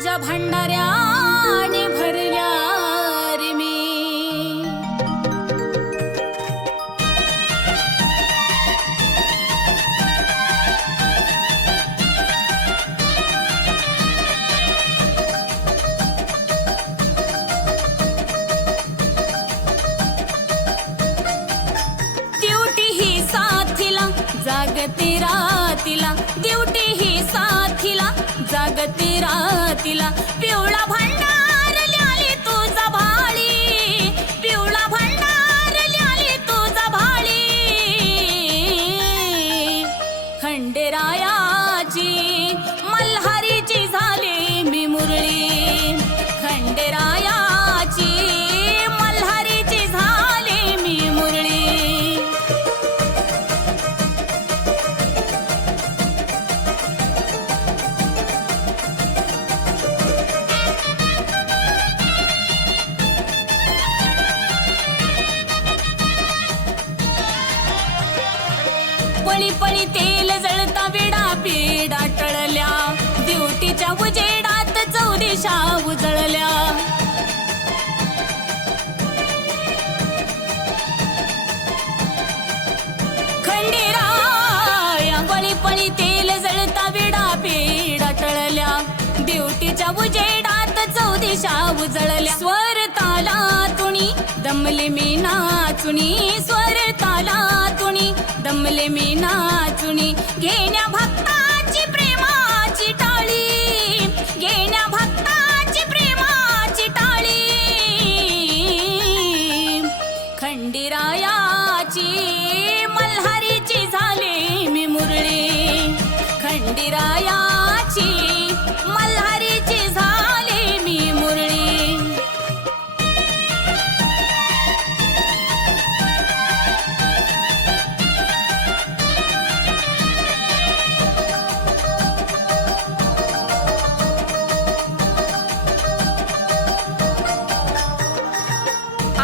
तुझ्या भंडाऱ्याने भरल्या रे मी. ड्युटी ही साथीला जागते रातीला. ड्युटी ही साथीला रातीला पिवळा भांडा. पळी पळी तेल जळता वेडा पिडा टळल्या. ड्युटीच्या उजेडात चौदिशा उजळल्या. खंडेराया पळी पळी तेल जळता वेडा पिडा टळल्या. ड्युटीच्या उजेडात चौदिशा उजळल्या. स्वर ताला तुणी दमले मी नाचुणी स्वर ताला दमले मी नाचुनी घेण्या भक्त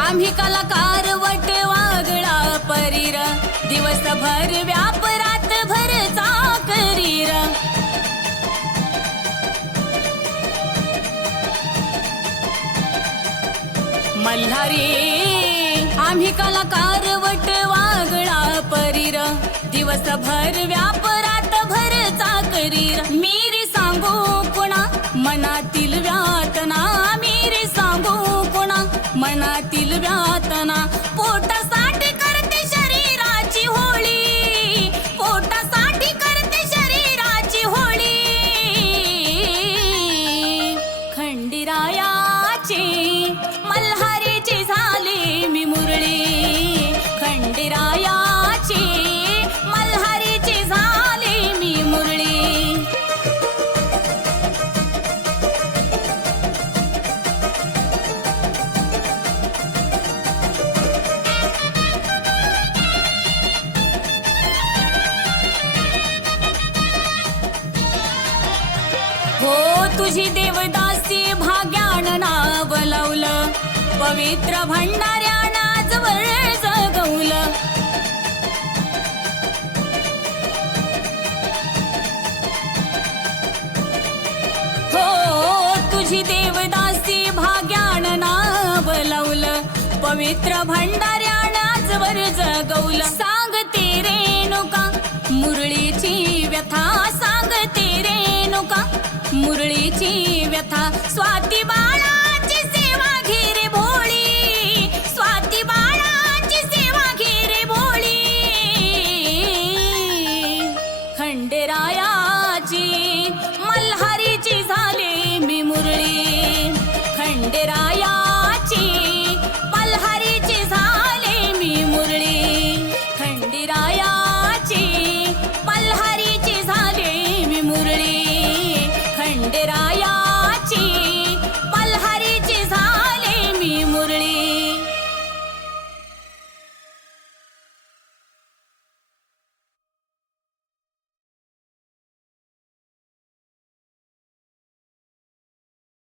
आम्ही कलाकार वटे वागळा परीर. दिवसभर व्याप रातभर चाकरीर. मल्हारी आम्ही कलाकार वटे वागळा परीर. दिवसभर व्याप रातभर चाकरीर. मी खंडेरायाची मल्हारीची झाली मी मुरळी. खंडेरायाची मल्हारीची झाली मी मुरळी. हो तुझी देवदा पवित्र भंडाऱ्या आजवर जगवलं. हो तुझी देवदासी भाग्यान नाव लावलं. पवित्र भंडाऱ्या आजवर जगवलं. सांगते रेणुका मुरळीची व्यथा. सांगते रेणुका मुरळीची व्यथा. स्वाती बाळा